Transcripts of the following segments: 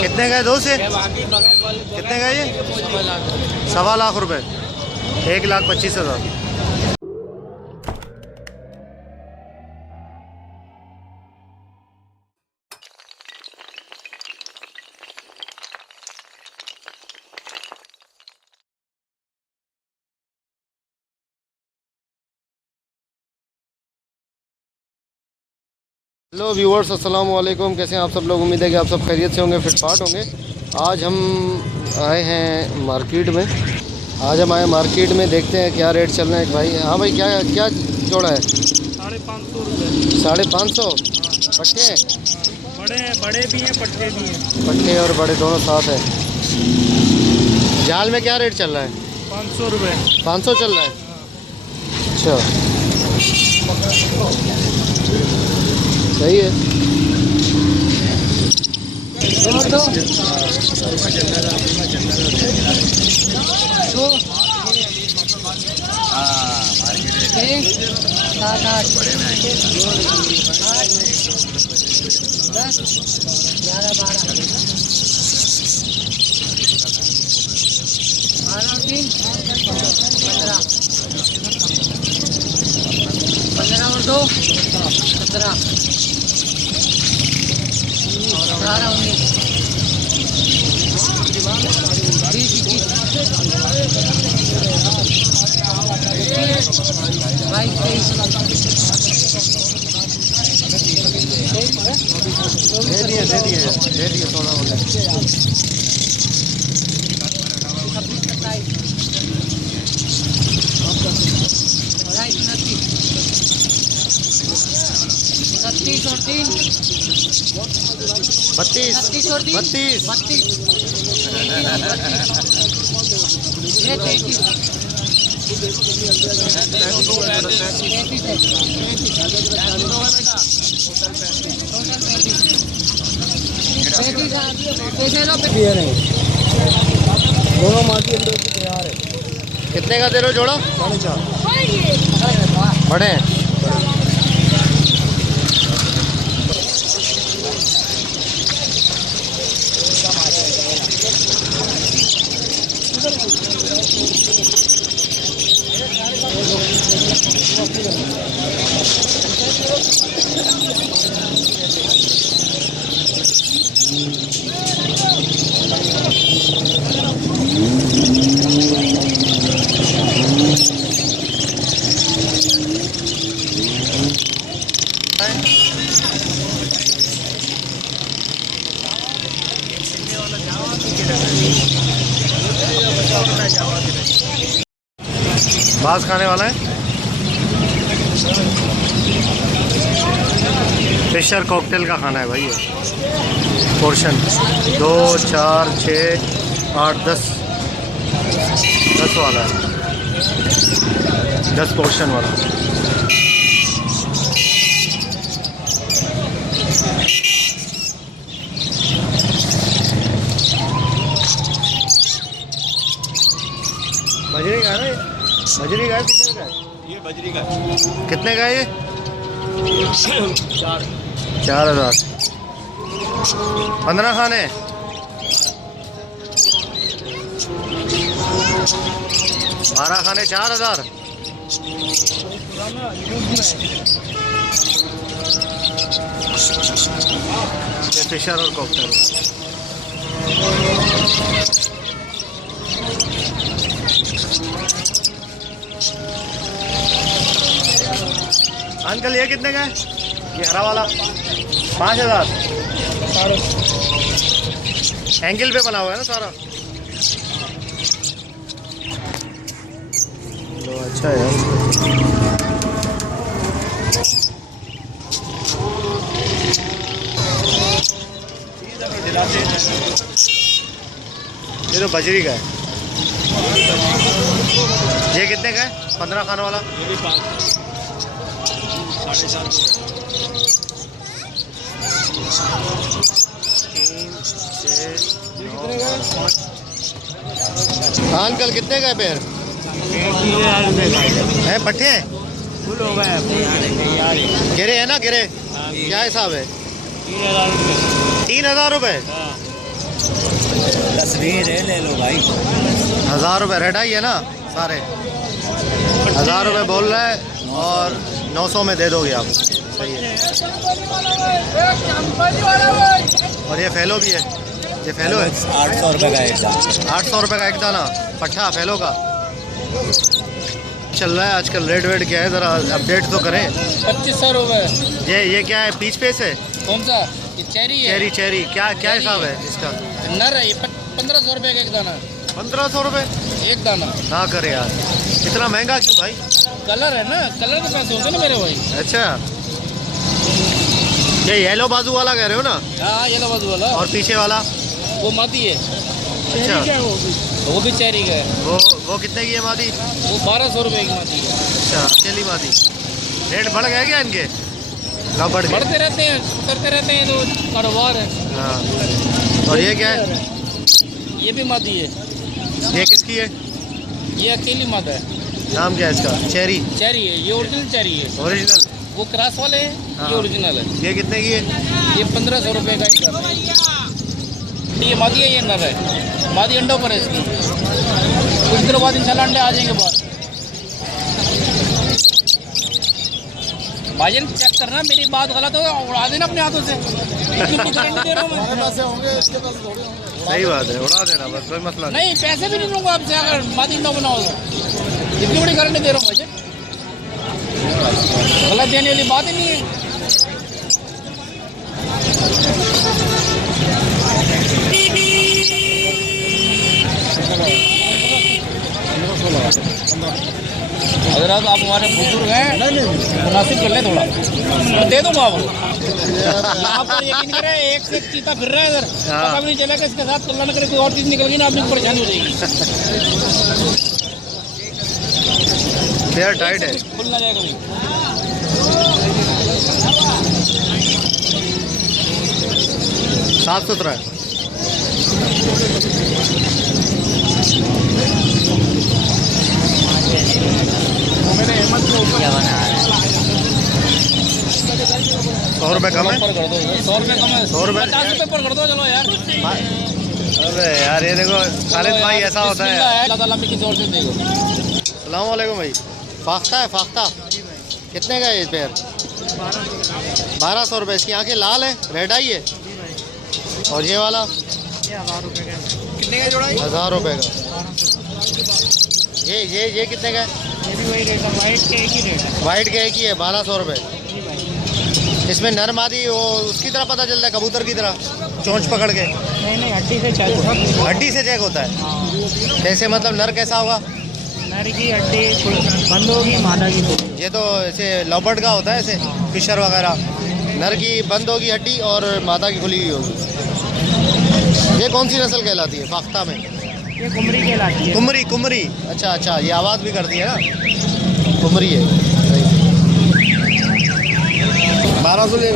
कितने का है दो से? कितने का है ये? 1.25 लाख रुपए। 1,25,000। हेलो व्यूअर्स, अस्सलाम वालेकुम। कैसे हैं आप सब लोग? उम्मीद है कि आप सब खैरियत से होंगे, फिटफाट होंगे। आज हम आए हैं मार्केट में। देखते हैं क्या रेट चल रहा है भाई। हाँ भाई, क्या क्या जोड़ा है? 550 रुपये। 550? पट्टे हैं? बड़े भी हैं, पट्टे भी हैं। पट्टे और बड़े दोनों साथ हैं। जाल में क्या रेट चल रहा है? 500 रुपये। 500 चल रहा है? अच्छा, सही है। और 2 17 18 19 20 21 दे दिए थोड़ा हो गया। 29 और 3 32 और 3 32 32 ये 33 दोनों माटी अंदर से तैयार है। कितने का दे रहे हो जोड़ा? 4.5। बड़े हैं। बास खाने वाला है। फिशर कॉकटेल का खाना है भाई ये। पोर्शन 2 4 6 8 10 वाला है। 10 पोर्शन वाला। बजरी का है ना ये? बजरी का है, कितने का है ये? बजरी का। कितने का है ये? 4,000। 15 खाने। 12 खाने 4,000। ये फिशर और कॉकटेल। अंकल ये कितने का है? ये हरा वाला 5,000। एंगल पे बना हुआ है ना सारा? तो अच्छा है यार। ये तो बजरी का है। ये कितने का है? 15 खाने वाला। 3 6 अंकल कितने का है पेड़? है पट्टे हैं? फुल हो गए, गिरे है ना? गिरे क्या हिसाब है? 3,000 रुपये। तस्वीर है, ले लो भाई। 1000 रुपये रेड आई है ना सारे। 1000 रुपये बोल रहा है और 900 में दे दोगे आप। सही है। और ये फैलो भी है, ये फैलो है 800 रुपये का एक दाना। 800 रुपये का एक दाना पट्ठा फैलो का चल रहा है आजकल। रेट वेट क्या है, ज़रा अपडेट तो करें। 2500 रुपये। ये क्या है, पीच पेस है? कौन सा? ये चेरी है। चेरी चेरी क्या क्या हिसाब है इसका? नर है ये 1500 रुपये का एक दाना। 1500 रुपये एक दाना। ना करे यार, इतना महंगा क्यों भाई? कलर है ना, कलर के पैसे होते हैं ना मेरे भाई। अच्छा, ये येलो बाजू वाला कह रहे हो ना? हाँ येलो बाजू वाला। और पीछे वाला वो मादी है। अच्छा, वो भी चेरी का है। वो कितने की है मादी? वो 1200 रुपये की मादी है। अच्छा, अकेली मादी। रेट बढ़ गया क्या इनके? कब बढ़ गए? बढ़ते रहते हैं, करते रहते हैं, तो कारोबार है। हाँ। और ये क्या है? ये भी मादी है। ये किसकी है? ये अकेली मादा है। नाम क्या है इसका? चेरी चेरी है, ये ओरिजिनल चेरी है। ओरिजिनल। वो क्रॉस वाले हैं, हाँ। ये ओरिजिनल है। ये कितने की है? ये 1500 रुपये का एक दाना है। ये मादी है, ये नर है। मादी अंडों पर है इसकी। कुछ दिनों बाद इंशाल्लाह अंडे आ जाएंगे बाहर। भाईजान चेक करना, मेरी बात गलत हो उड़ा देना अपने हाथों से। इतनी बड़ी गारंटी दे रहा हूँ मैं। सही बात है, उड़ा देना बस, कोई मसला नहीं। नहीं पैसे भी नहीं लूँगा आपसे अगर मादी ना बनाओ तो। इतनी बड़ी गारंटी दे रहा हूँ भाईजान, गलत देने वाली बात ही नहीं है। अगर आप हमारे बुजुर्ग हैं, मुनासिब कर ले थोड़ा, मैं दे दूंगा आपको। यहाँ पर यकीन करें, एक से एक चीता फिर रहा है इधर, पता भी नहीं चलेगा इसके साथ तुलना न करे कोई और चीज़ निकल गई ना, आपको परेशानी हो जाएगी। फेयर टाइट है, खुल ना जाएगा कभी। साफ सुथरा है। क्या बना है? 100 रुपये कम है? कर दो 100 रुपये कम है। 100 रुपये 50 रुपये पर कर दो चलो यार। अबे यार, ये देखो खालिद भाई ऐसा होता है। अल्लाह ताला में किसी और से देखो। अस्सलाम वालेकुम भाई। फाख्ता है, फाख्ता कितने का है ये पेयर? 1200 रुपये। इसकी आंखें लाल है, रेड आई है। और ये वाला? कितने का जोड़ा? 1000 रुपये का। ये कितने का है? ये भी वही रेट है, वाइट के एक ही रेट है। वाइट के एक ही है, 1200 रुपये। इसमें नर मादी वो उसकी तरह पता चलता है, कबूतर की तरह चोंच पकड़ के? नहीं हड्डी से चेक होता है। हड्डी से चेक होता है? कैसे मतलब, नर कैसा होगा? नर की हड्डी बंद होगी, मादा की खुली। ये तो ऐसे लॉबर्ट का होता है, ऐसे फिशर वगैरह। नर की बंद होगी हड्डी और मादा की खुली हुई होगी। ये कौन सी नस्ल कहलाती है फाख्ता में? ये कुमरी कहलाती है। कुमरी, कुमरी। अच्छा अच्छा, ये आवाज़ भी करती है ना, कुमरी है। 1200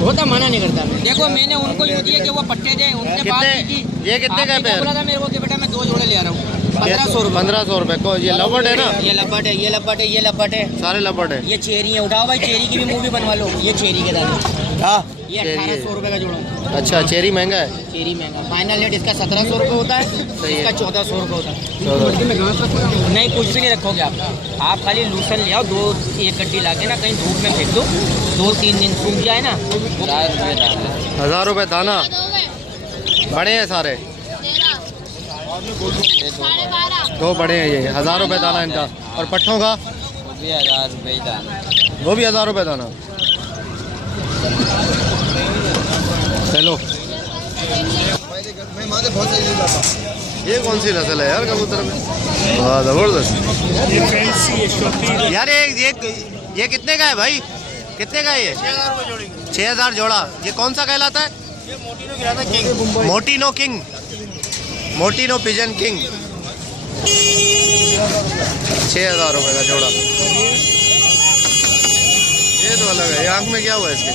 होता मना नहीं करता मैं। देखो मैंने उनको यूँ दिया कि वो पट्टे दें, उनसे बात की थी। ये कितने का है पैर? बोला था मेरे को कि बेटा मैं 2 जोड़े ले आ रहा हूँ। 1500 रुपये। 1500 रुपये को। ये लबट है ना? ये लपट है, ये लपट है, ये लपट है। सारे लबट है। ये चेरी है, उठाओ भाई चेरी की भी मूवी बनवा लो। ये चेरी के दाने। हाँ, ये चेरी है। 1800 रुपये का जोड़ा। अच्छा, चेरी महंगा है। चेरी महंगा। फाइनल रेट इसका 1700 रुपये होता है, सही है। इसका 1400 रुपये होता है। 1400। नहीं कुछ भी नहीं रखोगे आप खाली लूसन ले आओ, 1 गड्डी ला के ना कहीं धूप में फेंक दो, 2-3 दिन सूख जाए ना, 1000 रुपये दाना। 1000 रुपये दाना। बड़े हैं सारे? 2 बड़े हैं ये। 1000 रुपये दाना इनका। और पट्ठों का? वो भी 1000 रुपये दाना। वो भी 1000 रुपये दाना। चलो, ये कौन सी नस्ल है यार कबूतर में? वाह, जबरदस्त यार। ये कितने का है भाई? कितने का है ये? 6000 जोड़ा। ये कौन सा कहलाता है? मोटिनो किंग, मोटिनो पिजन किंग। 6000 रुपये का जोड़ा। ये तो अलग है। ये आँख में क्या हुआ है इसके?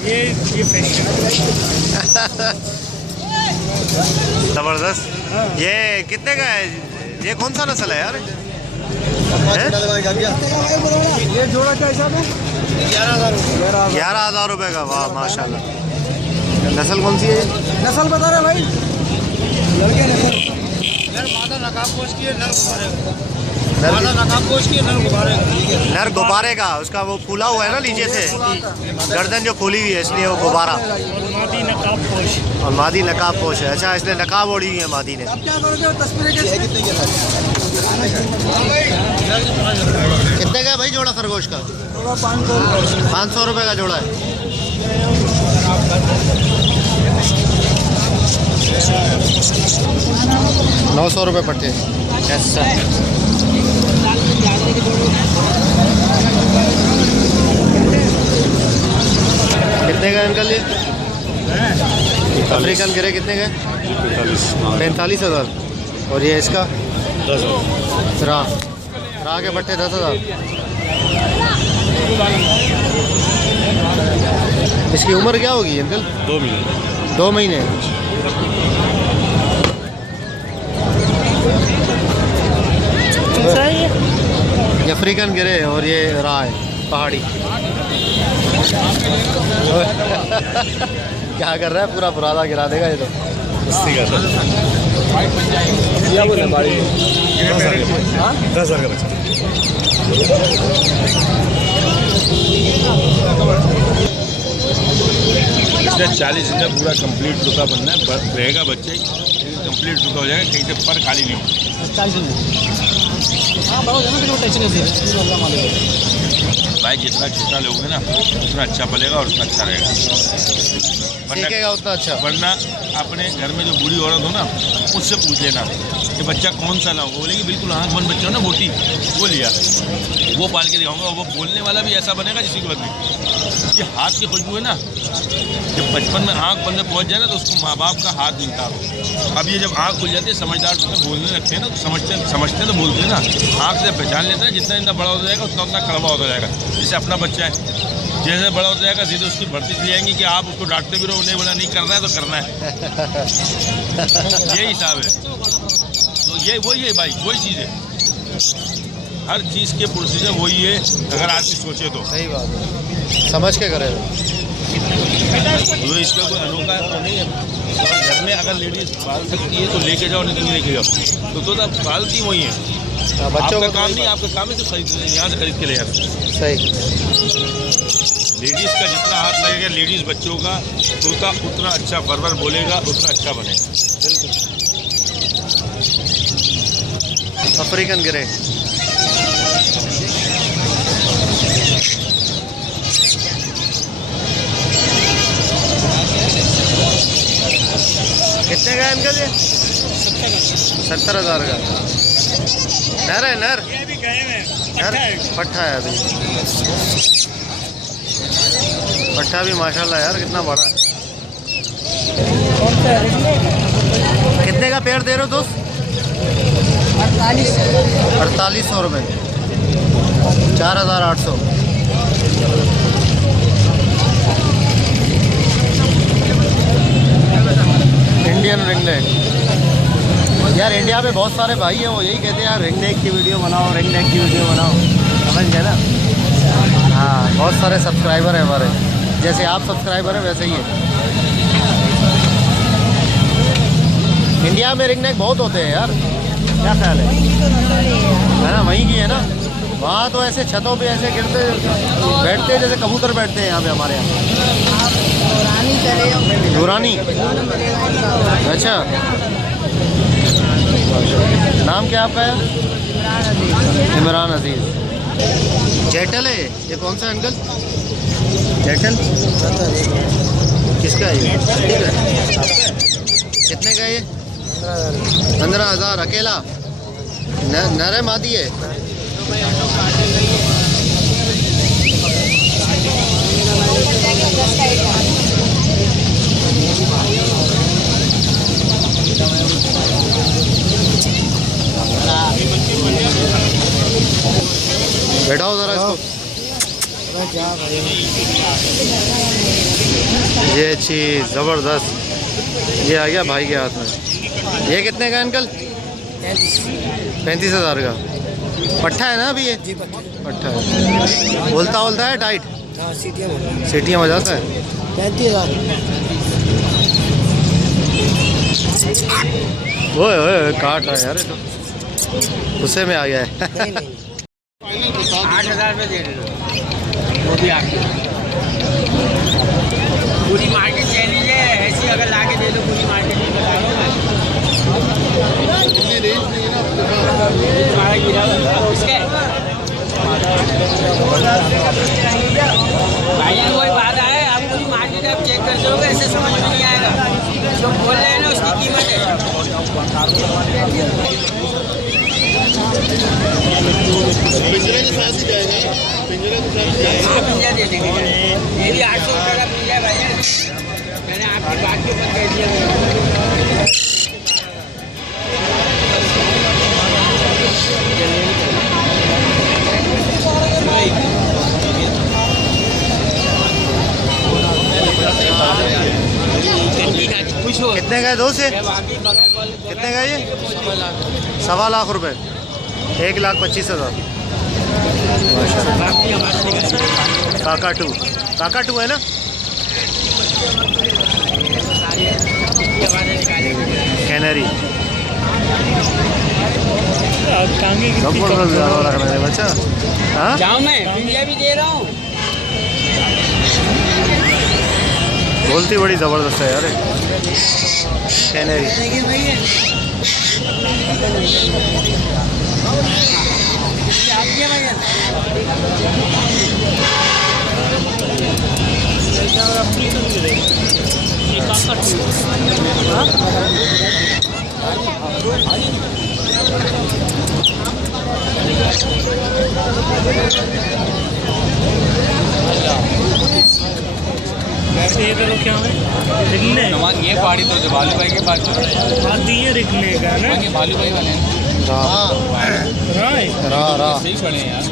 ये फैशन। जबरदस्त। ये कितने का है? ये कौन सा नस्ल है यार? हैं? ये जोड़ा क्या हिसाब है? 11,000 रुपये का। वाह माशाल्लाह। नस्ल कौन सी है? नस्ल बता रहे भाई। नर गुब्बारे का, उसका वो फूला हुआ है ना नीचे से, गर्दन जो फूली हुई है इसलिए वो गुब्बारा। और मादी नकाब पोश है। अच्छा, इसने नकाब ओढ़ी हुई है मादी ने। कितने का है भाई जोड़ा खरगोश का? 500 रुपये का जोड़ा है। ₹900 पट्टे। अच्छा, कितने का अंकल ये? अफ्रीकन गिरे कितने का? 45,000। और ये इसका 10,000। राह के पट्टे 10,000। इसकी उम्र क्या होगी अंकल? 2 महीने। 2 महीने। ये अफ्रीकन गिरे और ये राह है पहाड़ी। क्या कर रहा है? पूरा पुराना गिरा देगा ये तो। अस्सी का 10,000 का बच्चा। इसमें 40 दिन में पूरा कंप्लीट रुका बनना है, रहेगा बच्चे कंप्लीट रुका हो जाएगा, कहीं से पर खाली नहीं। भाई जितना छोटा लोगे ना उतना अच्छा पलेगा और उतना अच्छा रहेगा। सीखेगा उतना अच्छा। वरना अपने घर में जो बूढ़ी औरत हो ना उससे पूछ लेना कि बच्चा कौन सा लाऊं, वो बोलेगी बिल्कुल आँख बंद बच्चा हो ना मोटी, वो लिया, वो पाल के दिखाऊंगा। वो बोलने वाला भी ऐसा बनेगा जिसकी बात नहीं। ये हाथ की खुशबू है ना, जब बचपन में आँख बंद में पहुँच जाए ना तो उसको माँ बाप का हाथ मिलता हो। अब ये जब आँख खुल जाती है, समझदार उसमें बोलने लगते हैं ना, तो समझते तो बोलते हैं ना, आँख से पहचान लेते हैं। जितना इतना बड़ा होता जाएगा उतना उतना कड़वा होता जाएगा। जैसे अपना बच्चा है, जैसे बड़ा होता जाएगा सीधे उसकी भर्ती चली जाएंगी कि आप उसको डांटते भी रहो, नहीं बोला नहीं करना है तो करना है। यही हिसाब है। तो ये वही है भाई, वही चीज़ है। हर चीज़ के प्रोसीजर वही है, अगर आदमी सोचे तो। सही बात है, समझ के करे। तो इसका कोई अनोखा तो नहीं है। और घर में अगर लेडीज पाल सकती है तो लेके जाओ, नहीं तो नहीं लेके जाओ। तो पालती वही है। बच्चों आपका को काम नहीं, आपका काम है सिर्फ खरीद, यहाँ से खरीद के ले जाना। सही। लेडीज़ का जितना हाथ लगेगा लेडीज़ बच्चों का, तोता उतना अच्छा परवर बोलेगा, उतना अच्छा बनेगा। बिल्कुल। अफ्रीकन गिरे। कितने का है अंकल ये? 70,000 का। नर है नर? नर पट्ठा है अभी। पट्ठा भी माशाल्लाह यार कितना बड़ा है। कितने का पेड़ दे रहे हो दोस्त? 4800 रुपये। 4,800। Indian ringneck. यार इंडिया में बहुत सारे भाई हैं, वो यही कहते हैं यार रिंगनेक की वीडियो बनाओ, रिंगनेक की वीडियो बनाओ। समझ गए ना? हाँ, बहुत सारे सब्सक्राइबर हैं हमारे, जैसे आप सब्सक्राइबर हैं वैसे ही है। इंडिया में रिंगनेक बहुत होते हैं यार, क्या ख्याल है ना? वहीं की है ना? वहाँ तो ऐसे छतों पे ऐसे गिरते बैठते हैं जैसे कबूतर बैठते हैं यहाँ पे हमारे यहाँ। दुरानी। अच्छा, नाम क्या आपका है? इमरान अजीज़। जेटल है ये? कौन सा अंकल? जेटल किसका है ये? कितने का ये? 15,000। अकेला नर है मादी है? बैठाओ जरा इसको। ये चीज़ ज़बरदस्त, ये आ गया भाई के हाथ में। ये कितने का अंकल? 35,000 का। पट्ठा है ना अभी ये? जी पट्ठा है। बोलता है टाइट? हाँ, सीटियाँ बजाता है। 35,000। ओए ओए ओए, काट रहा है यार ये तो, गुस्से में आ गया है। 8,000 रुपये दे रहे हो, वो भी आपके पूरी मार्केट चैलेंज है ऐसी, अगर ला के दे दो पूरी मार्केट में बता दो तुम्हारा गिरा उसके भाई वही बात है, आप पूरी मार्केट आप चेक कर दोगे ऐसे समझ में नहीं आएगा, जो बोल रहे हैं ना उसकी कीमत है। पिंजा दे देंगे, ये भी 800 रुपये का पिंजा है भाई, मैंने आपकी बात के ऊपर कह दिया। कितने का है दो से? कितने का है ये? 1.25 लाख रुपए, 1,25,000। काकाटू, काकाटू है ना? कैनरी बच्चा। हाँ जाऊँ मैं पिंजा भी दे रहा हूँ। बोलती बड़ी ज़बरदस्त है यार कैनरी। ये करो क्या है रिकने ये पाड़ी तो जो बालू भाई के पास दिए रिकने का ना, बालू भाई वाले हैं। रा राय रा रा सही पड़े हैं यार।